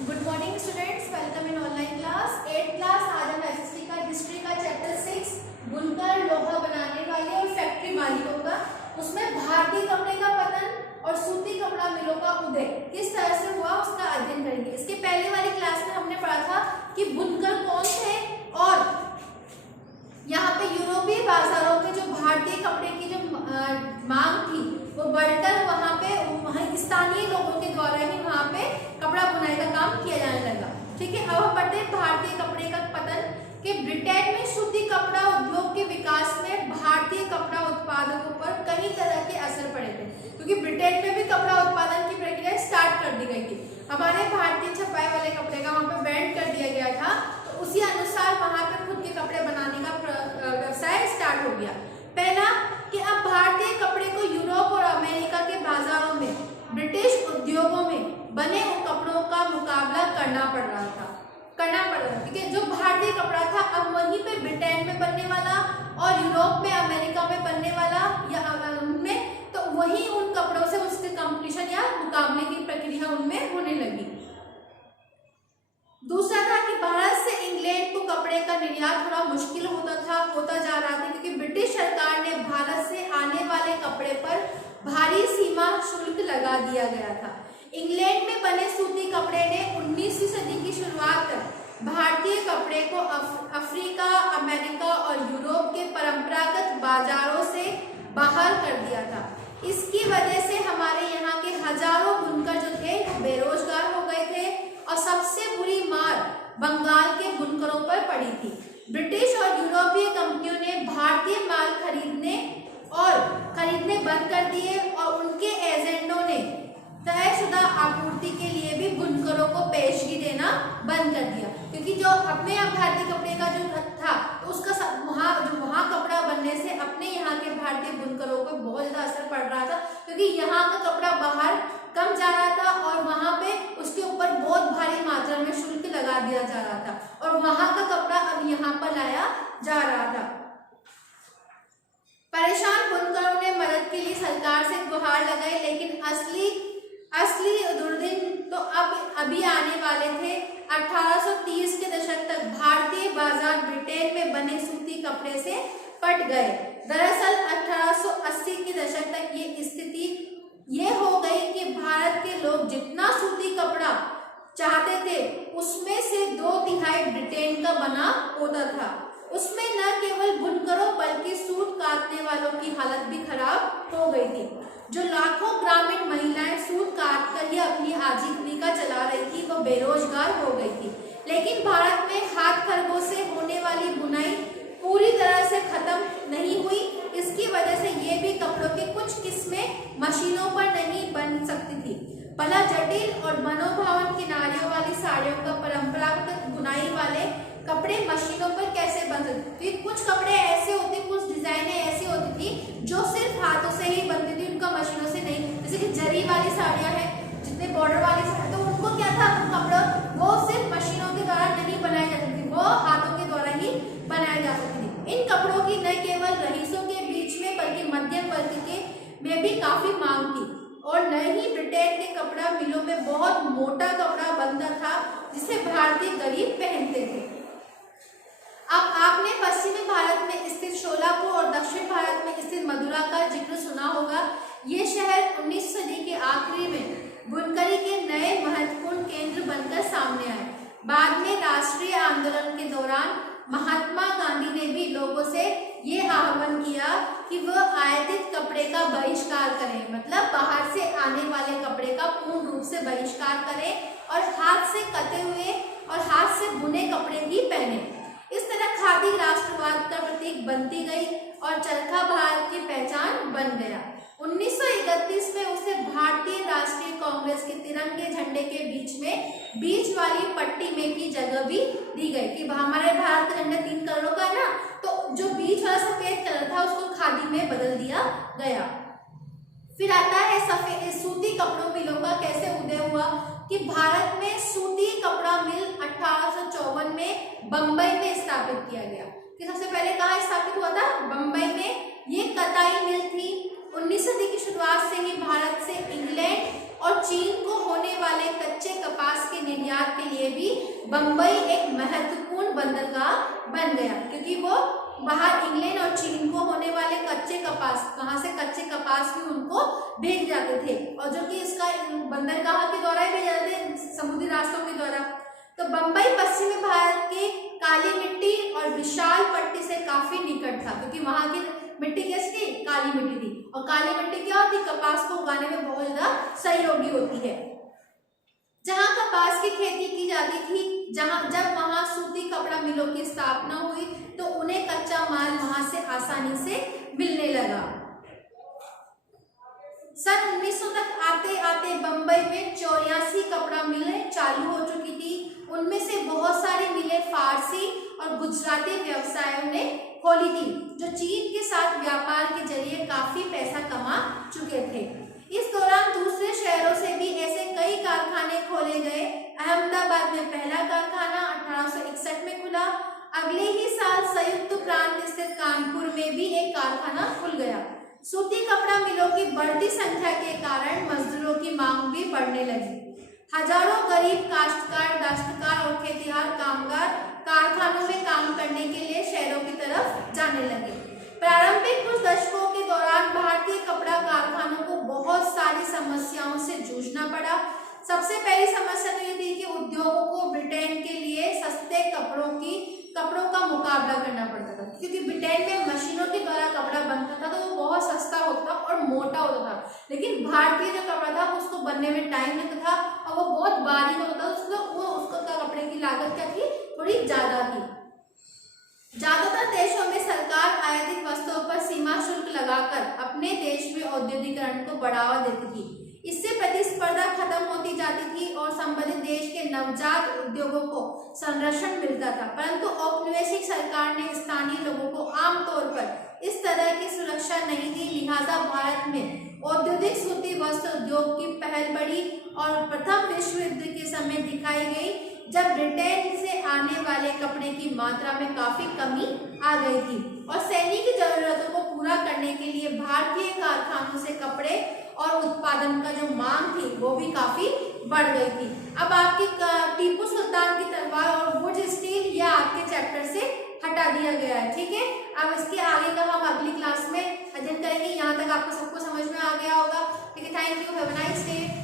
Good morning students, welcome in online class 8th class. आज हम SST का history का चैप्टर 6 बुनकर लोहा बनाने वाले और फैक्ट्री मालिकों का, उसमें भारतीय कपड़े का पतन और सूती कपड़ा मिलों का उदय किस तरह से हुआ उसका अध्ययन करेंगे। इसके पहले वाली क्लास में हमने पढ़ा था कि बुनकर कौन थे और यहाँ पे यूरोपीय बाजारों में जो भारतीय कपड़े की जो मांग थी वो बढ़कर वहाँ स्थानीय लोगों के द्वारा ही वहाँ पे कपड़ा बुनाई का काम किया जाने लगा। ठीक है, अब हम पढ़ते हैं भारतीय कपड़े का पतन कि ब्रिटेन में सूती कपड़ा उद्योग के विकास में भारतीय कपड़ा उत्पादकों पर कई तरह के असर पड़े थे, क्योंकि ब्रिटेन में भी कपड़ा उत्पादन की प्रक्रिया स्टार्ट कर दी गई थी। हमारे भारतीय छपाई वाले कपड़े का वहाँ पे बैन कर दिया गया था, तो उसी अनुसार वहाँ पे खुद के कपड़े बनाने का व्यवसाय स्टार्ट हो गया। पहला कि अब भारतीय कपड़े को यूरोप और अमेरिका के बाजारों में ब्रिटिश उद्योगों में बने उन कपड़ों का मुकाबला करना पड़ रहा था। ठीक है, जो भारतीय कपड़ा था अब वहीं पे ब्रिटेन में बनने वाला और यूरोप में अमेरिका में बनने वाला या उनमें, तो वही उन कपड़ों से उसके कंपटीशन या मुकाबले की प्रक्रिया उनमें होने लगी। दूसरा था कि भारत से इंग्लैंड को कपड़े का निर्यात थोड़ा मुश्किल होता जा रहा था, क्योंकि ब्रिटिश सरकार ने भारत से आने वाले कपड़े पर भारी सीमा शुल्क लगा दिया गया था। इंग्लैंड में बने सूती कपड़े ने 19वीं सदी की शुरुआत तक भारतीय कपड़े को अफ्रीका, अमेरिका और यूरोप के परंपरागत बाजारों से बाहर कर दिया था। इसकी वजह से हमारे यहाँ के हजारों बुनकर जो थे वो बेरोजगार हो गए थे और सबसे बुरी मार बंगाल के बुनकरों पर पड़ी थी। ब्रिटिश और यूरोपीय कंपनियों ने भारतीय माल खरीदने बंद कर दिए और उनके एजेंटों ने तयशुदा आपूर्ति के लिए भी बुनकरों को पेशगी देना बंद कर दिया, क्योंकि जो अपने भारतीय कपड़े का जो था तो उसका वहाँ कपड़ा बनने से अपने यहाँ के भारतीय बुनकरों को बहुत ज्यादा असर पड़ रहा था, क्योंकि यहाँ का कपड़ा बाहर कम जा रहा था और वहाँ पे उसके ऊपर बहुत भारी मात्रा में शुल्क लगा दिया जा रहा था और वहाँ का कपड़ा अब यहाँ पर लाया जा रहा था। परेशान बुनकरों ने मदद के लिए सरकार से गुहार लगाई, लेकिन असली दुर्दिन तो अभी आने वाले थे। 1830 के दशक तक भारतीय बाजार ब्रिटेन में बने सूती कपड़े से पट गए। दरअसल 1880 के दशक तक ये स्थिति ये हो गई कि भारत के लोग जितना सूती कपड़ा चाहते थे उसमें से 2/3 ब्रिटेन का बना होता था। उसमें न केवल बुनकरों बल्कि सूत काटने वालों की हालत भी खराब हो गई थी। जो लाखों ग्रामीण महिलाएं सूत काट कर ही अपनी आजीविका चला रही थी वो बेरोजगार हो गई थी। लेकिन भारत में हाथ खरगोश से होने वाली बुनाई पूरी तरह से खत्म नहीं हुई। इसकी वजह से ये भी कपड़ों की कुछ किस्में मशीनों पर नहीं बन सकती थी। भला जटिल और मनोभावन किनारियों वाली साड़ियों का परंपरागत बुनाई वाले कपड़े मशीनों पर कैसे बन सकते थे। कुछ कपड़े ऐसे होते, कुछ डिजाइनें ऐसी होती थी जो सिर्फ हाथों से ही बनती थी, उनका मशीनों से नहीं। जैसे कि जरी वाली साड़ियां हैं, जितने बॉर्डर वाली साड़ी, तो उनको क्या था, कपड़ा वो सिर्फ मशीनों के द्वारा नहीं बनाई जा सकती, वो हाथों के द्वारा ही बनाई जा सकती थी। इन कपड़ों की न केवल रईसों के बीच में बल्कि मध्यम वर्ग के में भी काफी मांग थी और न ही ब्रिटेन के कपड़ा मिलों में बहुत मोटा कपड़ा बनता था जिसे भारतीय गरीब पहनते थे। अब आपने पश्चिमी भारत में स्थित शोलापुर और दक्षिण भारत में स्थित मदुरा का जिक्र सुना होगा। ये शहर 19वीं सदी के आखिरी में बुनकरी के नए महत्वपूर्ण केंद्र बनकर सामने आए। बाद में राष्ट्रीय आंदोलन के दौरान महात्मा गांधी ने भी लोगों से ये आह्वान किया कि वह आयातित कपड़े का बहिष्कार करें, मतलब बाहर से आने वाले कपड़े का पूर्ण रूप से बहिष्कार करें और हाथ से कटे हुए और हाथ से बुने कपड़े ही पहने। इस तरह खादी राष्ट्रवाद का प्रतीक बनती गई और चरखा भारत की पहचान बन गया। 1931 में उसे भारतीय राष्ट्रीय कांग्रेस के तिरंगे झंडे के बीच वाली पट्टी में की जगह भी दी गई कि हमारे भारत का झंडा 3 कलरों का है ना, तो जो बीच वाला सफेद कलर था उसको खादी में बदल दिया गया। फिर आता है सफेद सूती कपड़ों मिलों का कैसे उदय हुआ कि भारत में सूती कपड़ा मिल 1854 में बंबई में स्थापित किया गया। कि सबसे पहले कहाँ स्थापित हुआ था, बंबई में। ये कताई मिल थी। 19वीं सदी की शुरुआत से ही भारत से इंग्लैंड और चीन को होने वाले कच्चे कपास के निर्यात निर्यात के लिए भी बम्बई एक महत्वपूर्ण बंदरगाह बन गया, क्योंकि वो बाहर इंग्लैंड और चीन को होने वाले कच्चे कपास, वहां से कच्चे कपास भी उनको भेज जाते थे, और जो कि इसका बंदरगाह के द्वारा ही भेज जाते थे, समुद्री रास्तों के द्वारा। तो बम्बई पश्चिमी भारत के काली मिट्टी और विशाल पट्टी से काफी निकट था, क्योंकि वहां की मिट्टी कैसी थी? काली मिट्टी थी, और काली मिट्टी क्या होती? कपास को उगाने में बहुत ज्यादा सहयोगी होती है। जहां कपास की खेती की जाती थी, जब वहां सूती कपड़ा मिलों की स्थापना हुई तो उन्हें कच्चा माल वहां से आसानी से मिलने लगा। सन 1900 तक आते आते बंबई में 84 कपड़ा मिलें चालू हो चुकी थी। उनमें से बहुत सारी मिलें फारसी और गुजराती व्यवसायों ने खोली थी, जो चीन के साथ व्यापार के जरिए काफी पैसा कमा चुके थे। इस दौरान दूसरे शहरों से भी ऐसे कई कारखाने खोले गए। अहमदाबाद में पहला कारखाना 1861 में खुला। अगले ही साल संयुक्त प्रांत स्थित कानपुर में भी एक कारखाना खुल गया। सूती कपड़ा मिलों की बढ़ती संख्या के कारण मजदूरों की मांग भी बढ़ने लगी। हजारों गरीब काश्तकार, दस्तकार और खेतिहर कामगार कारखानों में काम करने के लिए शहरों की तरफ जाने लगे। प्रारंभिक कुछ दशकों के दौरान भारतीय कपड़ा कारखानों को बहुत सारी समस्याओं से जूझना पड़ा। सबसे पहली समस्या तो ये थी कि उद्योगों को ब्रिटेन के लिए सस्ते कपड़ों का मुकाबला करना पड़ता था, क्योंकि ब्रिटेन में मशीनों के द्वारा कपड़ा बनता था तो वो बहुत सस्ता होता और मोटा होता था, लेकिन भारतीय जो कपड़ा था उसको बनने में टाइम लगता था और वो बहुत बारीक होता था, उसको कपड़े की लागत क्या थी? थोड़ी ज्यादा थी। ज्यादातर देशों में सरकार आयातित वस्तुओं पर सीमा शुल्क लगाकर अपने देश में औद्योगिकरण को बढ़ावा देती थी। इससे प्रतिस्पर्धा खत्म होती जाती थी और संबंधित देश के नवजात उद्योगों को संरक्षण मिलता था, परंतु औपनिवेशिक सरकार ने स्थानीय लोगों को आमतौर पर इस तरह की सुरक्षा नहीं दी। लिहाजा भारत में औद्योगिक सूती वस्त्र उद्योग की पहल बढ़ी और प्रथम विश्व युद्ध के समय दिखाई गई, जब ब्रिटेन से आने वाले कपड़े की मात्रा में काफी कमी आ गई थी और सैनिक जरूरतों को पूरा करने के लिए भारतीय कारखानों से कपड़े और उत्पादन का जो मांग थी वो भी काफी बढ़ गई थी। अब आपकी टीपू सुल्तान की तलवार और वुड स्टील यह आपके चैप्टर से हटा दिया गया है, ठीक है। अब इसके आगे का हम अगली क्लास में अध्ययन करेंगे। यहाँ तक आपको सबको समझ में आ गया होगा, ठीक है। Thank you, have a nice day.